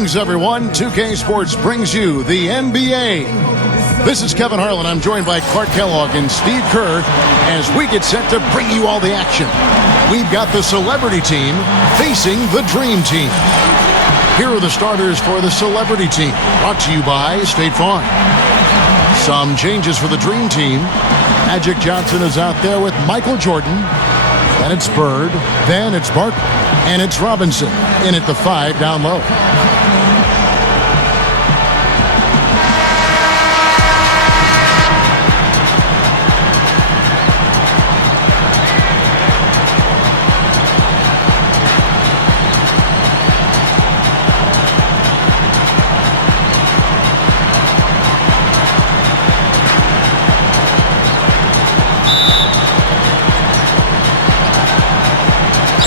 Greetings, everyone. 2K Sports brings you the NBA. This is Kevin Harlan. I'm joined by Clark Kellogg and Steve Kerr as we get set to bring you all the action. We've got the celebrity team facing the dream team. Here are the starters for the celebrity team, brought to you by State Farm. Some changes for the dream team. Magic Johnson is out there with Michael Jordan. Then it's Bird. Then it's Barkley. And it's Robinson in at the 5 down low.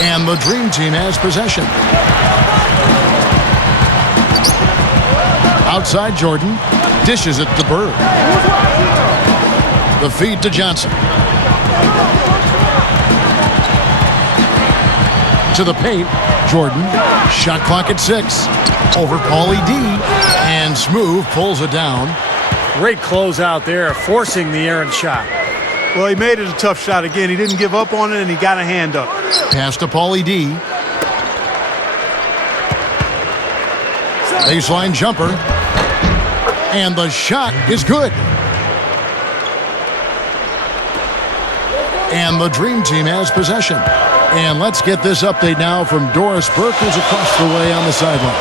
And the dream team has possession. Outside Jordan, dishes it to Bird. The feed to Johnson. To the paint, Jordan. Shot clock at 6. Over Paulie D. And Smooth pulls it down. Great close out there, forcing the errant shot. Well, he made it a tough shot again. He didn't give up on it, and he got a hand up. Pass to Paulie D. Baseline jumper. And the shot is good. And the dream team has possession. And let's get this update now from Doris Burke, who's across the way on the sideline.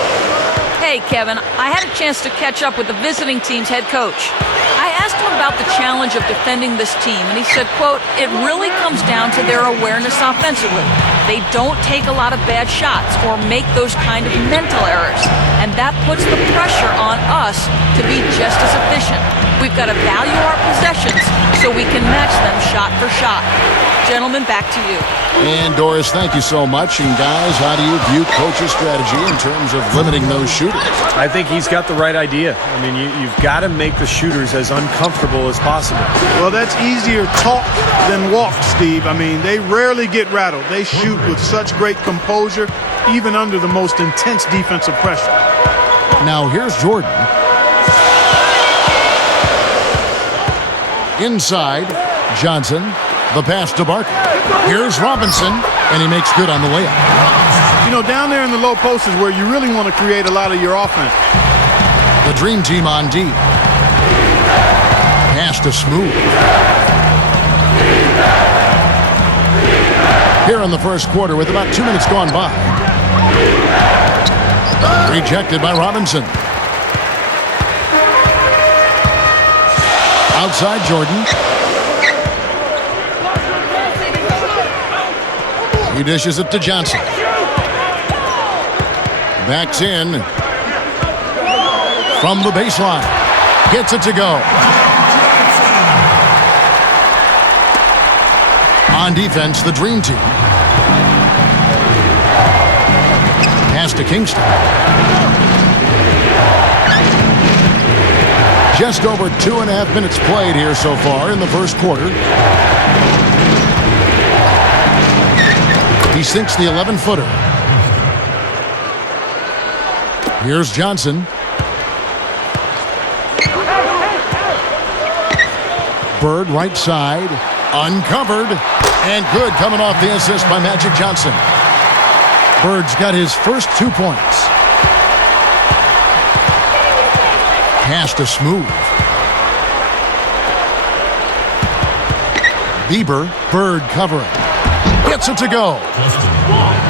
Hey, Kevin, I had a chance to catch up with the visiting team's head coach. I asked him about the challenge of defending this team, and he said, quote, "It really comes down to their awareness offensively. They don't take a lot of bad shots or make those kind of mental errors, and that puts the pressure on us to be just as efficient. We've got to value our possessions so we can match them shot for shot." Gentlemen, back to you. And Doris, thank you so much. And guys, how do you view coach's strategy in terms of limiting those shooters? I think he's got the right idea. I mean, you've got to make the shooters as uncomfortable as possible. Well, that's easier talk than walk, Steve. I mean, they rarely get rattled. They shoot with such great composure, even under the most intense defensive pressure. Now, here's Jordan. Inside, Johnson. The pass to Barkley. Here's Robinson, and he makes good on the layup. You know, down there in the low post is where you really want to create a lot of your offense. The dream team on D. Pass to Smooth. Here in the first quarter with about 2 minutes gone by. Rejected by Robinson. Outside Jordan. He dishes it to Johnson. Backs in. From the baseline. Gets it to go. On defense, the dream team. Pass to Kingston. Just over 2.5 minutes played here so far in the first quarter. He sinks the 11-footer. Here's Johnson. Bird right side. Uncovered. And good coming off the assist by Magic Johnson. Bird's got his first 2 points. Pass to Smooth. Bieber. Bird covering. Gets it to go.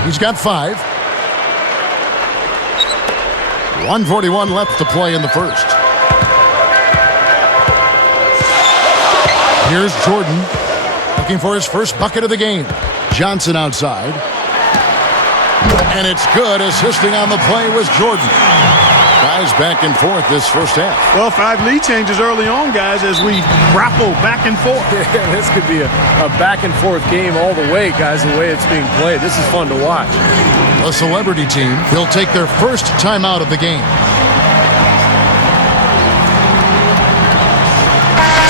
He's got 5. 1:41 left to play in the first. Here's Jordan looking for his first bucket of the game. Johnson outside. And it's good. Assisting on the play was Jordan. Guys back and forth this first half. Well, 5 lead changes early on, guys, as we grapple back and forth. Yeah, this could be a back and forth game all the way, guys, the way it's being played. This is fun to watch. The celebrity team will take their first timeout of the game.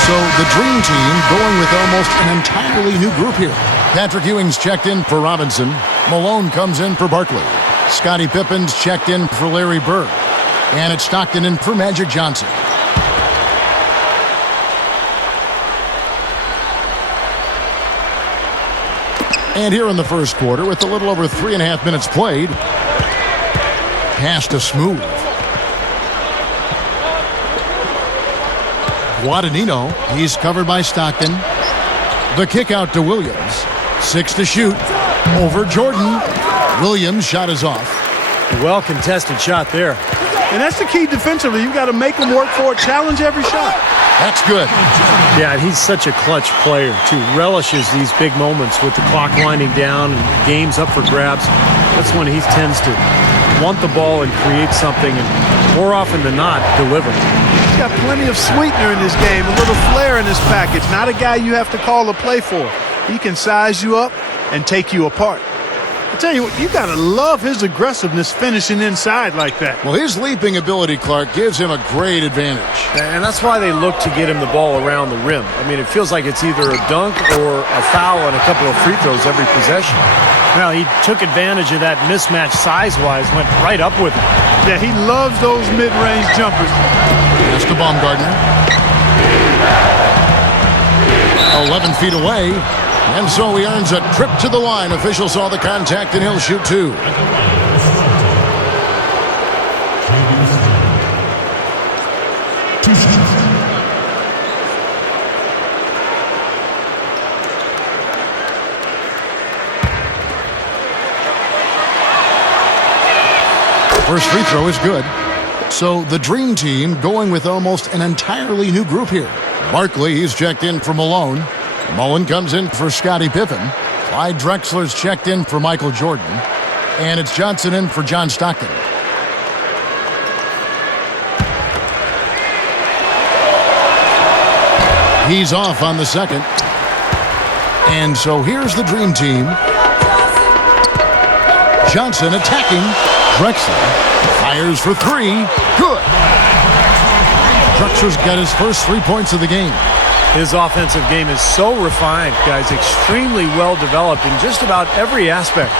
So the dream team going with almost an entirely new group here. Patrick Ewing's checked in for Robinson. Malone comes in for Barkley. Scottie Pippen's checked in for Larry Bird. And it's Stockton in for Magic Johnson. And here in the first quarter, with a little over 3.5 minutes played, pass to Smooth. Guadagnino, he's covered by Stockton. The kick out to Williams. 6 to shoot. Over Jordan. Williams' shot is off. Well contested shot there. And that's the key defensively. You've got to make them work for it. Challenge every shot. That's good. Yeah, and he's such a clutch player, too. Relishes these big moments with the clock winding down and games up for grabs. That's when he tends to want the ball and create something, and more often than not, deliver. He's got plenty of sweetener in this game, a little flair in his package. Not a guy you have to call a play for. He can size you up and take you apart. I tell you what, you got to love his aggressiveness finishing inside like that. Well, his leaping ability, Clark, gives him a great advantage. And that's why they look to get him the ball around the rim. I mean, it feels like it's either a dunk or a foul and a couple of free throws every possession. Well, he took advantage of that mismatch size-wise, went right up with it. Yeah, he loves those mid-range jumpers. Pass to Baumgartner. 11 feet away. And so he earns a trip to the line. Official saw the contact, and he'll shoot 2. First free throw is good. So the Dream Team going with almost an entirely new group here. Barkley, he's checked in for Malone. Mullen comes in for Scottie Pippen. Clyde Drexler's checked in for Michael Jordan. And it's Johnson in for John Stockton. He's off on the second. And so here's the Dream Team. Johnson attacking. Drexler fires for 3. Good. Drexler's got his first 3 points of the game. His offensive game is so refined, guys, extremely well developed in just about every aspect.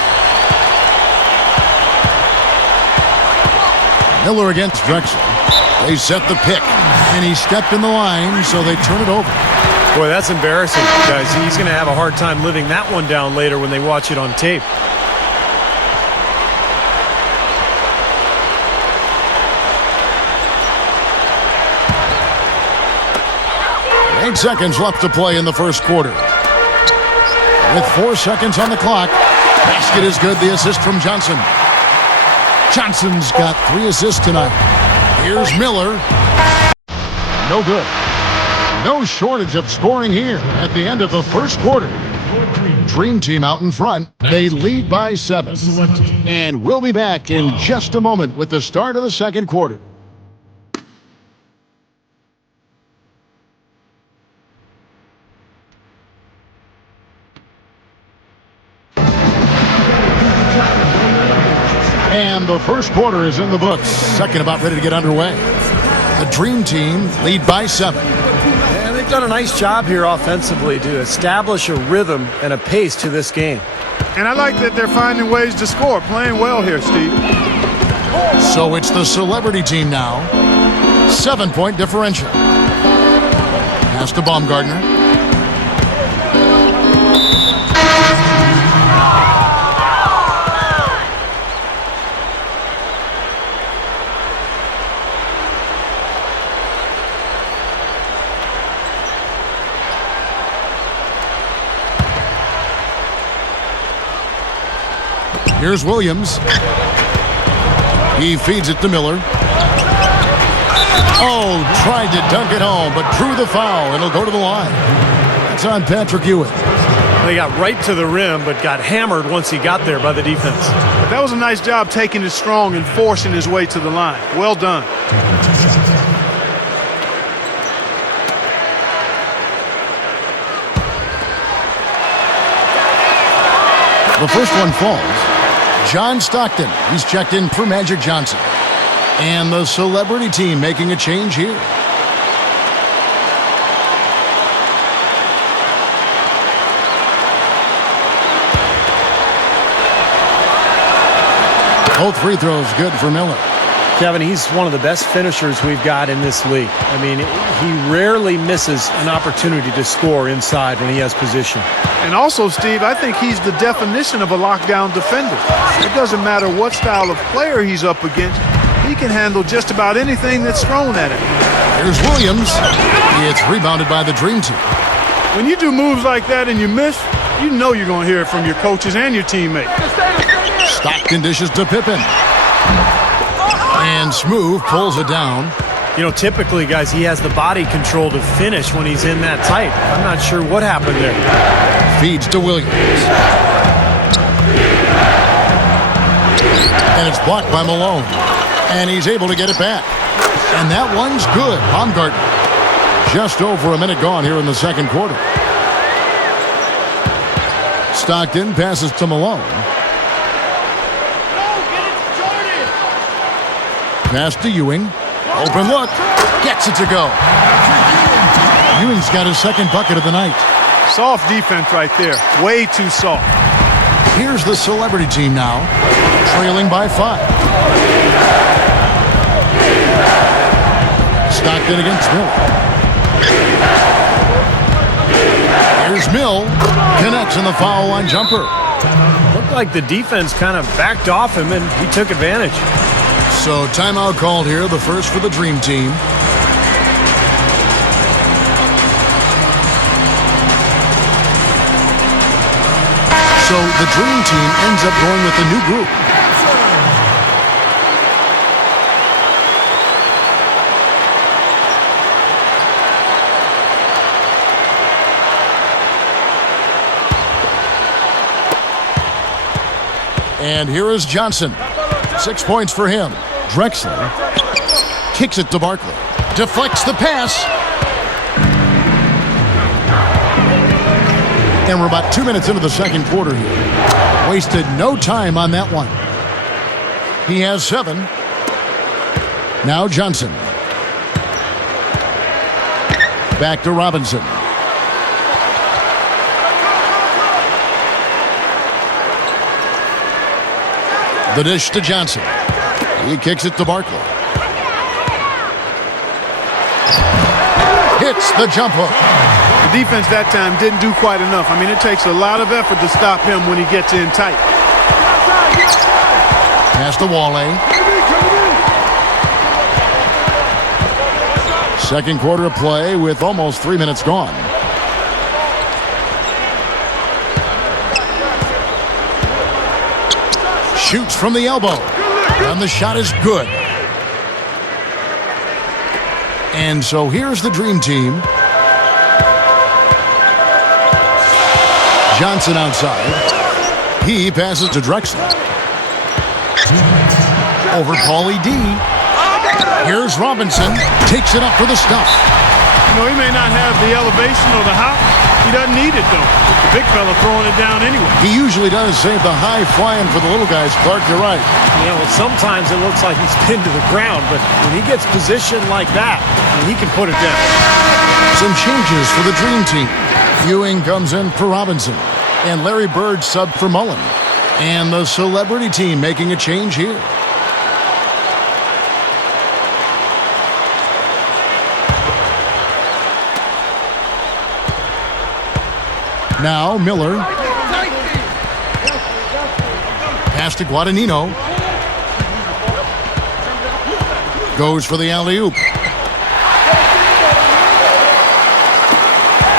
Miller against Drexler. They set the pick, and he stepped in the line, so they turn it over. Boy, that's embarrassing, guys. He's going to have a hard time living that one down later when they watch it on tape. Eight seconds left to play in the first quarter. With 4 seconds on the clock, basket is good. The assist from Johnson. Johnson's got 3 assists tonight. Here's Miller. No good. No shortage of scoring here at the end of the first quarter. Dream Team out in front. They lead by 7. And we'll be back in just a moment with the start of the second quarter. And the first quarter is in the books. Second about ready to get underway. The Dream Team lead by 7. And they've done a nice job here offensively to establish a rhythm and a pace to this game. And I like that they're finding ways to score. Playing well here, Steve. So it's the Celebrity Team now. 7-point differential. Pass to Baumgartner. Here's Williams. He feeds it to Miller. Oh, tried to dunk it home, but drew the foul. It'll go to the line. That's on Patrick Ewing. They got right to the rim, but got hammered once he got there by the defense. But that was a nice job taking it strong and forcing his way to the line. Well done. The first one falls. John Stockton, he's checked in for Magic Johnson. And the Celebrity Team making a change here. Both free throws good for Miller. Kevin, he's one of the best finishers we've got in this league. I mean, he rarely misses an opportunity to score inside when he has position. And also, Steve, I think he's the definition of a lockdown defender. It doesn't matter what style of player he's up against. He can handle just about anything that's thrown at him. Here's Williams. It's rebounded by the Dream Team. When you do moves like that and you miss, you know you're going to hear it from your coaches and your teammates. Stockton dishes to Pippen. And Smooth pulls it down. You know, typically, guys, he has the body control to finish when he's in that tight. I'm not sure what happened there. Feeds to Williams. And it's blocked by Malone. And he's able to get it back. And that one's good. Baumgartner. Just over a minute gone here in the second quarter. Stockton passes to Malone. Pass to Ewing. Open look. Gets it to go. Ewing's got his second bucket of the night. Soft defense right there. Way too soft. Here's the Celebrity Team now, trailing by 5. Stockton against Miller. Here's Mill. Connects in the foul line jumper. Looked like the defense kind of backed off him, and he took advantage. So timeout called here, the first for the Dream Team. So the Dream Team ends up going with a new group. And here is Johnson. 6 points for him. Drexler kicks it to Barkley. Deflects the pass. And we're about 2 minutes into the second quarter here. Wasted no time on that one. He has 7. Now Johnson. Back to Robinson. The dish to Johnson. He kicks it to Barkley. Hits the jump hook. The defense that time didn't do quite enough. I mean, it takes a lot of effort to stop him when he gets in tight. Pass to Wale. Second quarter of play with almost 3 minutes gone. Shoots from the elbow. And the shot is good. And so here's the Dream Team. Johnson outside. He passes to Drexler. Over Paulie D. Here's Robinson. Takes it up for the stuff. You know, he may not have the elevation or the hop. He doesn't need it, though. The big fella throwing it down anyway. He usually does save the high flying for the little guys. Clark, you're right. You know, sometimes it looks like he's pinned to the ground, but when he gets positioned like that, he can put it down. Some changes for the Dream Team. Ewing comes in for Robinson. And Larry Bird subbed for Mullen. And the Celebrity Team making a change here. Now Miller. Pass to Guadagnino. Goes for the alley-oop.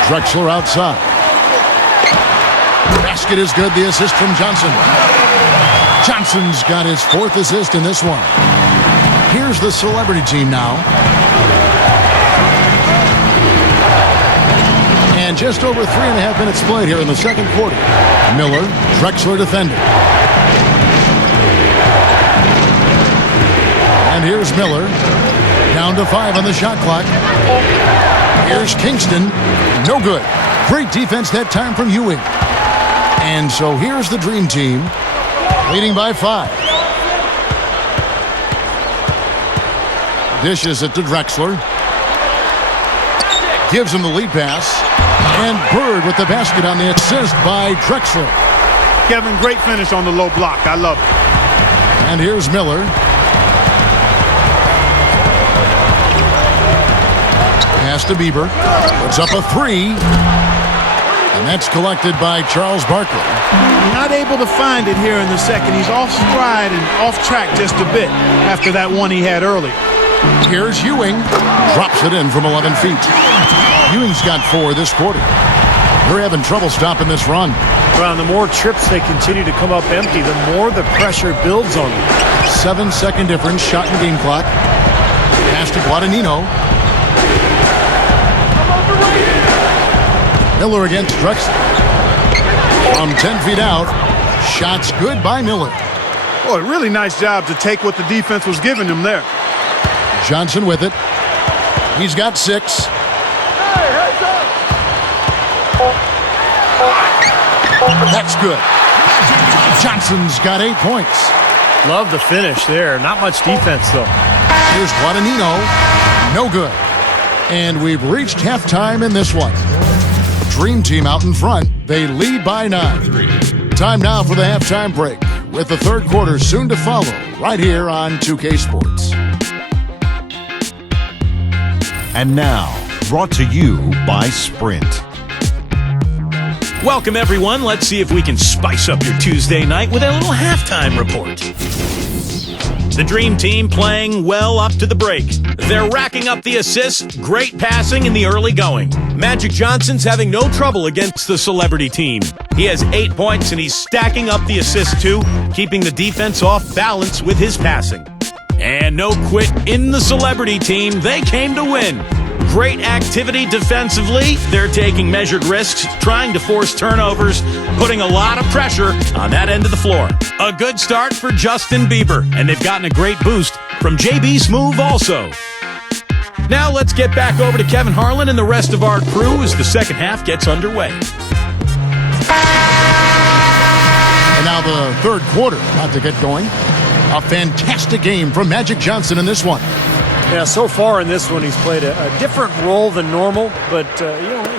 Drexler outside. Basket is good. The assist from Johnson. Johnson's got his 4th assist in this one. Here's the Celebrity Team now. And just over 3.5 minutes played here in the second quarter. Miller, Drexler defending. And here's Miller. Down to 5 on the shot clock. Here's Kingston. No good. Great defense that time from Ewing. And so here's the Dream Team, leading by 5. Dishes it to Drexler. Gives him the lead pass. And Bird with the basket on the assist by Drexler. Kevin, great finish on the low block. I love it. And here's Miller. Pass to Bieber. Puts up a three. And that's collected by Charles Barkley. Not able to find it here in the second. He's off stride and off track just a bit after that one he had earlier. Here's Ewing. Drops it in from 11 feet. Ewing's got 4 this quarter. They're having trouble stopping this run. Well, the more trips they continue to come up empty, the more the pressure builds on them. 7-second difference, shot in game clock. Pass to Guadagnino. Miller against Drexler. From 10 feet out, shots good by Miller. Boy, really nice job to take what the defense was giving him there. Johnson with it. He's got 6. That's good. Johnson's got 8 points. Love the finish there. Not much defense, though. Here's Guadagnino. No good. And we've reached halftime in this one. Dream Team out in front. They lead by 9. Time now for the halftime break, with the third quarter soon to follow, right here on 2K Sports. And now, brought to you by Sprint. Welcome, everyone. Let's see if we can spice up your Tuesday night with a little halftime report. The Dream Team playing well up to the break. They're racking up the assists, great passing in the early going. Magic Johnson's having no trouble against the Celebrity Team. He has 8 points and he's stacking up the assists too, keeping the defense off balance with his passing. And no quit in the Celebrity Team. They came to win. Great activity defensively. They're taking measured risks, trying to force turnovers, putting a lot of pressure on that end of the floor. A good start for Justin Bieber, and they've gotten a great boost from JB Smoove also. Now let's get back over to Kevin Harlan and the rest of our crew as the second half gets underway. And now the third quarter about to get going. A fantastic game from Magic Johnson in this one. Yeah, so far in this one, he's played a different role than normal, but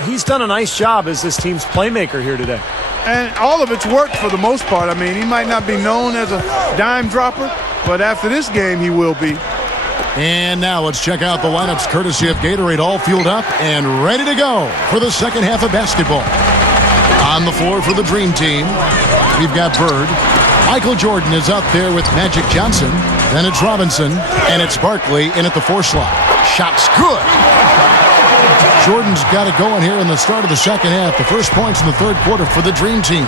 he's done a nice job as this team's playmaker here today. And all of it's worked for the most part. I mean, he might not be known as a dime dropper, but after this game, he will be. And now let's check out the lineups courtesy of Gatorade, all fueled up and ready to go for the second half of basketball. On the floor for the Dream Team, we've got Bird. Michael Jordan is out there with Magic Johnson. Then it's Robinson, and it's Barkley in at the 4 slot. Shot's good. Jordan's got it going here in the start of the second half. The first points in the third quarter for the Dream Team.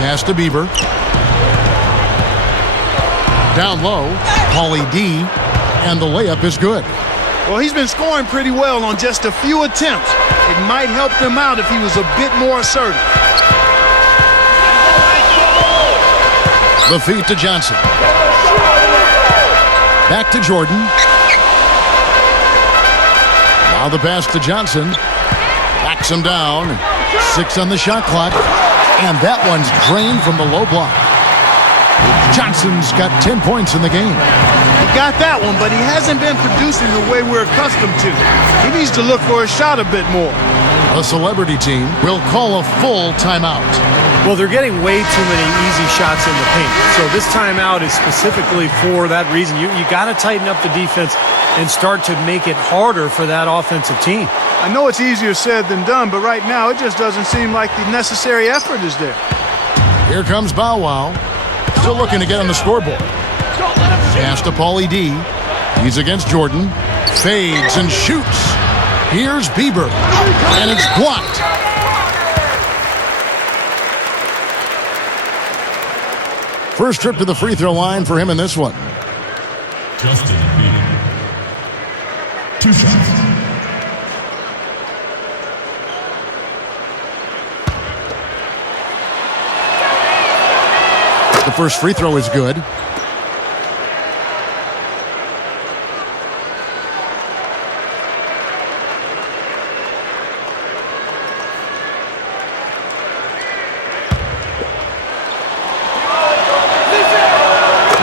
Pass to Bieber. Down low, Paulie D, and the layup is good. Well, he's been scoring pretty well on just a few attempts. It might help them out if he was a bit more assertive. The feed to Johnson. Back to Jordan. Now the pass to Johnson. Backs him down. 6 on the shot clock. And that one's drained from the low block. Johnson's got 10 points in the game. He got that one, but he hasn't been producing the way we're accustomed to. He needs to look for a shot a bit more. The Celebrity Team will call a full timeout. Well, they're getting way too many easy shots in the paint. So this timeout is specifically for that reason. You got to tighten up the defense and start to make it harder for that offensive team. I know it's easier said than done, but right now it just doesn't seem like the necessary effort is there. Here comes Bow Wow. Still looking to get on the scoreboard. Pass to Paulie D. He's against Jordan. Fades and shoots. Here's Bieber. And it's blocked. First trip to the free throw line for him in this one. Justin Bieber. 2 shots. The first free throw is good.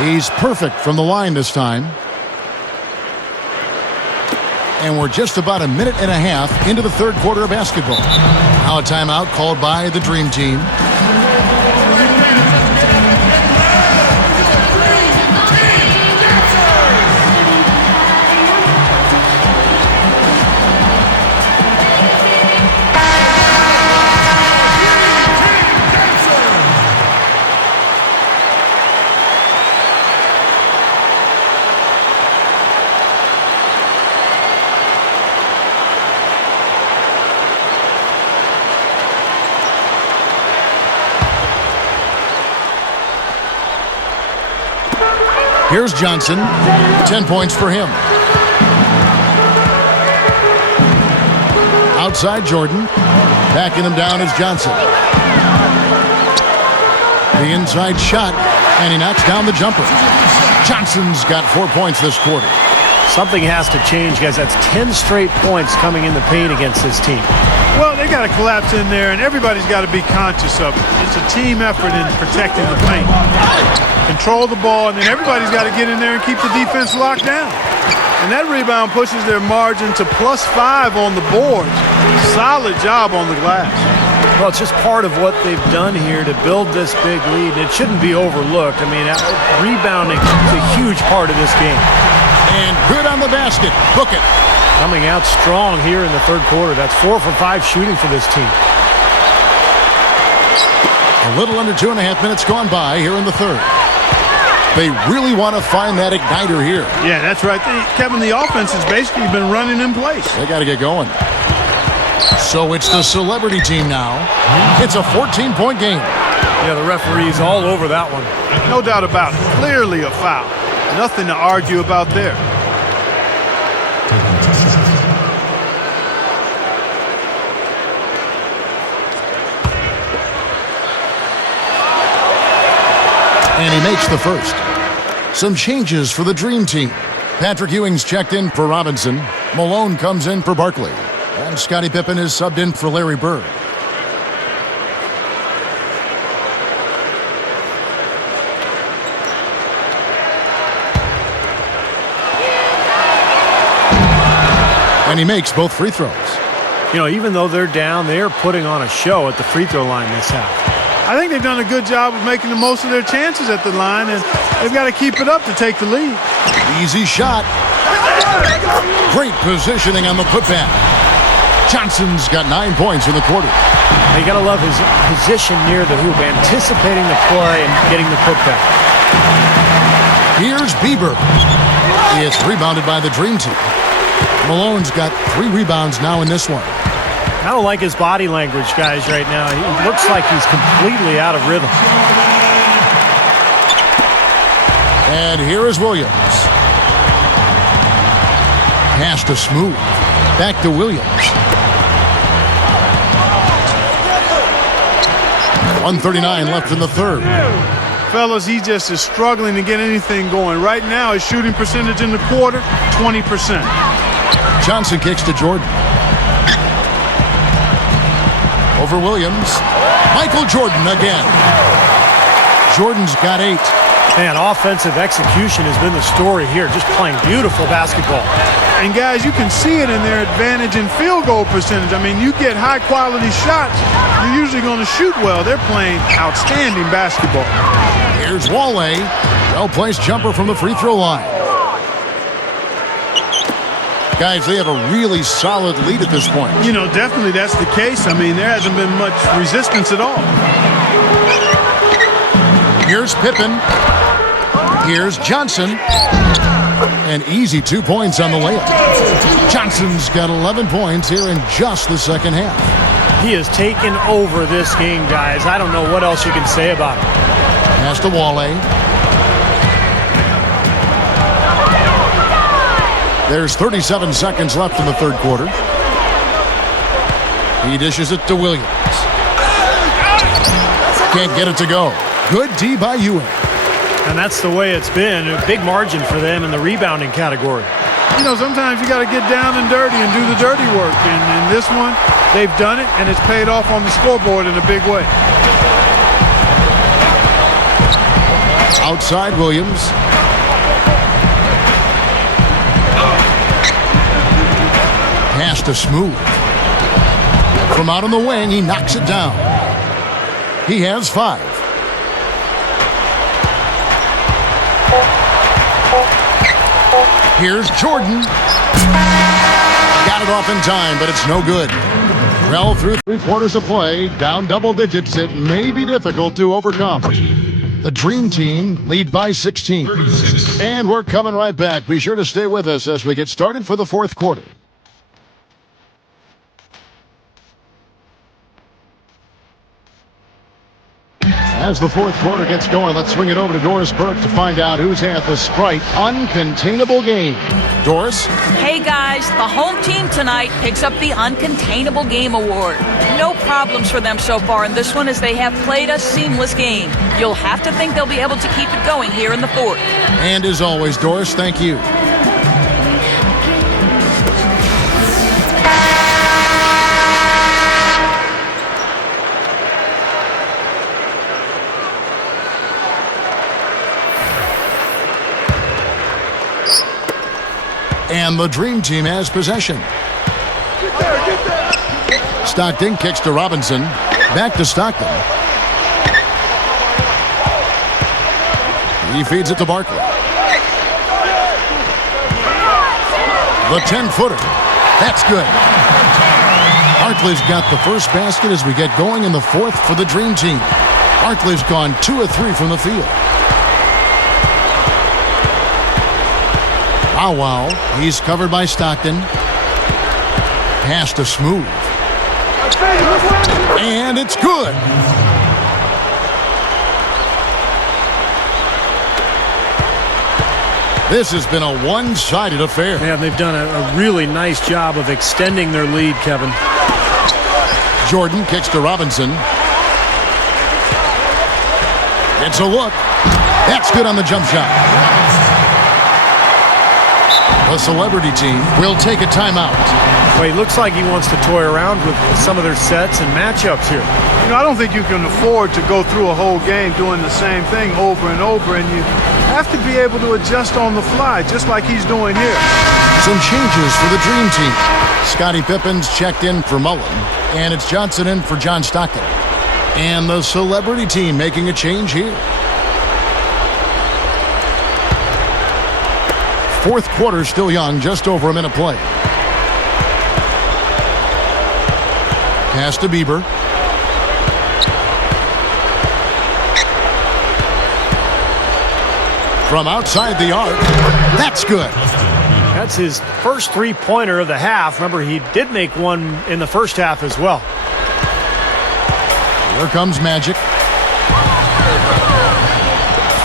He's perfect from the line this time. And we're just about a minute and a half into the third quarter of basketball. Now a timeout called by the Dream Team. Here's Johnson. 10 points for him. Outside Jordan. Backing him down is Johnson. The inside shot, and he knocks down the jumper. Johnson's got 4 points this quarter. Something has to change, guys. That's 10 straight points coming in the paint against this team. Well, they got to collapse in there, and everybody's got to be conscious of it. It's a team effort in protecting the paint. Control the ball, and then everybody's got to get in there and keep the defense locked down. And that rebound pushes their margin to +5 on the boards. Solid job on the glass. Well, it's just part of what they've done here to build this big lead, and it shouldn't be overlooked. I mean, rebounding is a huge part of this game. And good on the basket. Book it. Coming out strong here in the third quarter. That's 4 for 5 shooting for this team. A little under 2.5 minutes gone by here in the third. They really want to find that igniter here. Yeah, that's right. Kevin, the offense has basically been running in place. They got to get going. So it's the celebrity team now. It's a 14-point game. Yeah, the referee's all over that one. No doubt about it. Clearly a foul. Nothing to argue about there. And he makes the first. Some changes for the Dream Team. Patrick Ewing's checked in for Robinson. Malone comes in for Barkley. And Scottie Pippen is subbed in for Larry Bird. And he makes both free throws. You know, even though they're down, they're putting on a show at the free throw line this half. I think they've done a good job of making the most of their chances at the line, and they've got to keep it up to take the lead. Easy shot. Great positioning on the putback. Johnson's got 9 points in the quarter. Now you got to love his position near the hoop, anticipating the play and getting the putback. Here's Bieber. It's rebounded by the Dream Team. Malone's got 3 rebounds now in this one. I don't like his body language, guys, right now. He looks like he's completely out of rhythm. And here is Williams. Pass to Smooth. Back to Williams. 1:39 left in the third. Fellas, he just is struggling to get anything going. Right now, his shooting percentage in the quarter, 20%. Johnson kicks to Jordan. Over Williams. Michael Jordan again. Jordan's got 8. Man, offensive execution has been the story here. Just playing beautiful basketball. And guys, you can see it in their advantage in field goal percentage. I mean, you get high-quality shots, you're usually going to shoot well. They're playing outstanding basketball. Here's Wale. Well-placed jumper from the free throw line. Guys, they have a really solid lead at this point. You know, definitely that's the case. I mean, there hasn't been much resistance at all. Here's Pippen. Here's Johnson. An easy 2 points on the layup. Johnson's got 11 points here in just the second half. He has taken over this game, guys. I don't know what else you can say about him. Pass to Wale. There's 37 seconds left in the third quarter. He dishes it to Williams. Can't get it to go. Good D by Ewing. And that's the way it's been. A big margin for them in the rebounding category. You know, sometimes you got to get down and dirty and do the dirty work. And in this one, they've done it, and it's paid off on the scoreboard in a big way. Outside Williams. Pass to Smooth. From out on the wing, he knocks it down. He has 5. Here's Jordan. Got it off in time, but it's no good. Well, through 3 quarters of play, down double digits, it may be difficult to overcome. The Dream Team lead by 16. And we're coming right back. Be sure to stay with us as we get started for the fourth quarter. As the fourth quarter gets going, let's swing it over to Doris Burke to find out who's had the Sprite Uncontainable Game. Doris? Hey guys, the home team tonight picks up the Uncontainable Game Award. No problems for them so far in this one as they have played a seamless game. You'll have to think they'll be able to keep it going here in the fourth. And as always, Doris, thank you. And the Dream Team has possession. Get there. Stockton kicks to Robinson. Back to Stockton. He feeds it to Barkley. The 10-footer. That's good. Barkley's got the first basket as we get going in the fourth for the Dream Team. Barkley's gone 2 of 3 from the field. Wow. He's covered by Stockton. Pass to Smooth. And it's good. This has been a one-sided affair. Yeah, they've done a really nice job of extending their lead, Kevin. Jordan kicks to Robinson. It's a look. That's good on the jump shot. The Celebrity Team will take a timeout. Well, he looks like he wants to toy around with some of their sets and matchups here. You know, I don't think you can afford to go through a whole game doing the same thing over and over, and you have to be able to adjust on the fly, just like he's doing here. Some changes for the Dream Team. Scottie Pippen's checked in for Mullen, and it's Johnson in for John Stockton. And the Celebrity Team making a change here. Fourth quarter still young, just over a minute play. Pass to Bieber. From outside the arc. That's good. That's his first three-pointer of the half. Remember, he did make one in the first half as well. Here comes Magic.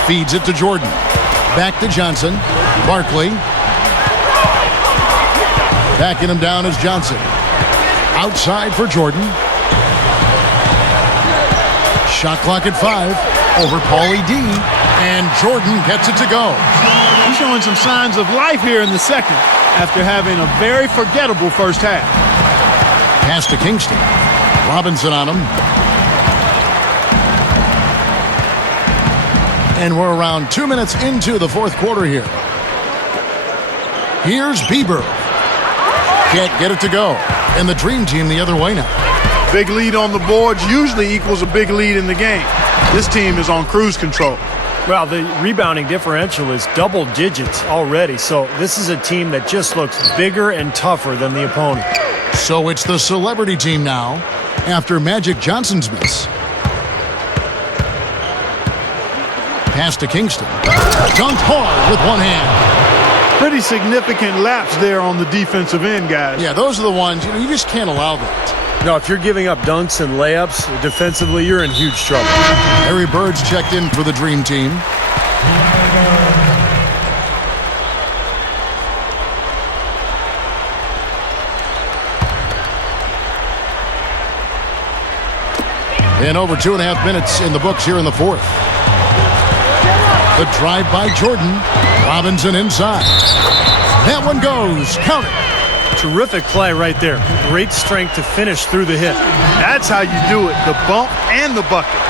Feeds it to Jordan. Back to Johnson. Barkley. Backing him down is Johnson. Outside for Jordan. Shot clock at 5. Over Paulie D. And Jordan gets it to go. He's showing some signs of life here in the second after having a very forgettable first half. Pass to Kingston. Robinson on him. And we're around 2 minutes into the fourth quarter here. Here's Bieber. Can't get it to go. And the Dream Team the other way now. Big lead on the boards usually equals a big lead in the game. This team is on cruise control. Well, the rebounding differential is double digits already, so this is a team that just looks bigger and tougher than the opponent. So it's the Celebrity Team now after Magic Johnson's miss. Pass to Kingston. Dunked hard with one hand. Pretty significant lapse there on the defensive end, guys. Yeah, those are the ones, you just can't allow that. No, if you're giving up dunks and layups defensively, you're in huge trouble. Harry Bird's checked in for the Dream Team. And over 2.5 minutes in the books here in the fourth. The drive by Jordan. Robinson inside. That one goes. Count it. Terrific play right there. Great strength to finish through the hit. That's how you do it. The bump and the bucket.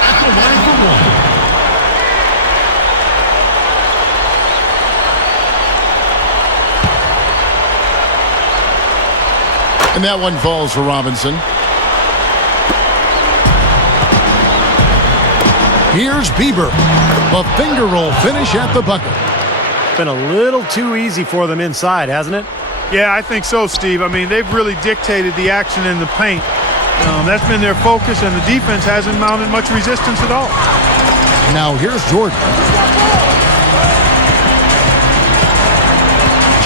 At the line for one. And that one falls for Robinson. Here's Bieber. A finger roll finish at the bucket. Been a little too easy for them inside, hasn't it? Yeah, I think so, Steve. I mean, they've really dictated the action in the paint. That's been their focus, and the defense hasn't mounted much resistance at all. Now here's Jordan.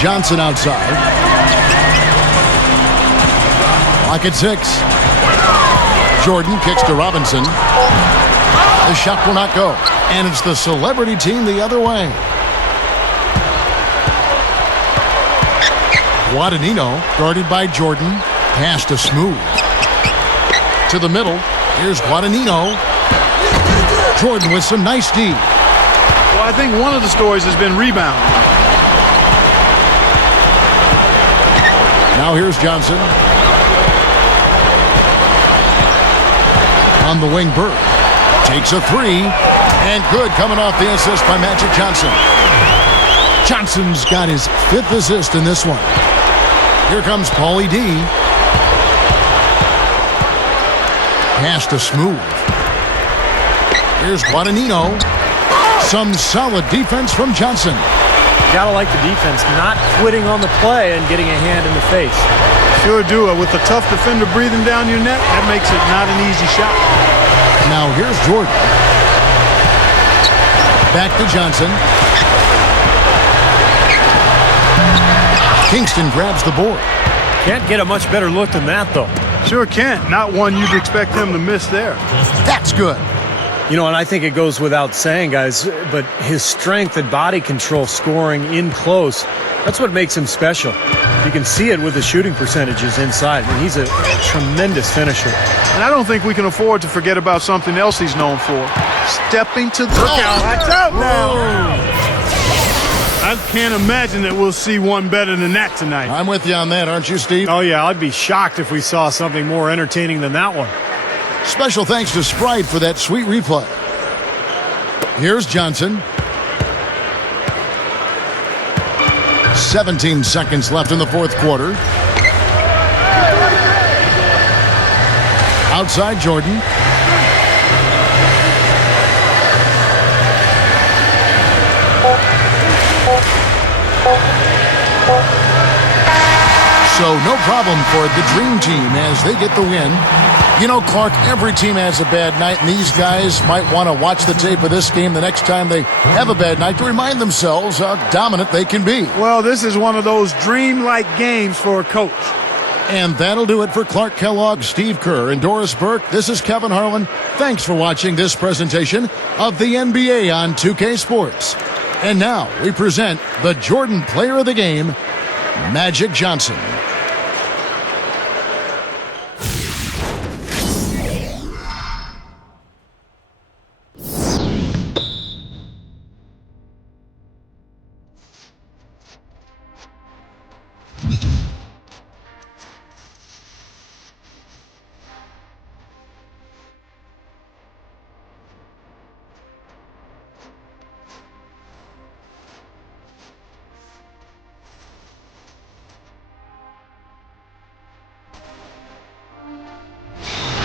Johnson outside. Clock at 6. Jordan kicks to Robinson. The shot will not go. And it's the celebrity team the other way. Guadagnino guarded by Jordan. Pass to Smooth. To the middle. Here's Guadagnino. Jordan with some nice D. Well, I think one of the stories has been rebound. Now here's Johnson. On the wing, Burke. Takes a three. And good, coming off the assist by Magic Johnson. Johnson's got his 5th assist in this one. Here comes Paulie D. Pass to Smooth. Here's Guadagnino. Some solid defense from Johnson. Gotta like the defense, not quitting on the play and getting a hand in the face. Sure do. With a tough defender breathing down your neck, that makes it not an easy shot. Now here's Jordan. Back to Johnson. Kingston grabs the board. Can't get a much better look than that, though. Sure can't. Not one you'd expect him to miss there. That's good. You know, and I think it goes without saying, guys, but his strength and body control scoring in close, that's what makes him special. You can see it with the shooting percentages inside. I mean, he's a tremendous finisher. And I don't think we can afford to forget about something else he's known for. Stepping to the... Watch out now! I can't imagine that we'll see one better than that tonight. I'm with you on that, aren't you, Steve? Oh, yeah, I'd be shocked if we saw something more entertaining than that one. Special thanks to Sprite for that sweet replay. Here's Johnson. 17 seconds left in the 4th quarter. Outside Jordan. So no problem for the Dream Team as they get the win. You know, Clark, every team has a bad night, and these guys might want to watch the tape of this game the next time they have a bad night to remind themselves how dominant they can be. Well, this is one of those dream-like games for a coach. And that'll do it for Clark Kellogg, Steve Kerr, and Doris Burke. This is Kevin Harlan. Thanks for watching this presentation of the NBA on 2K Sports. And now we present the Jordan Player of the Game, Magic Johnson.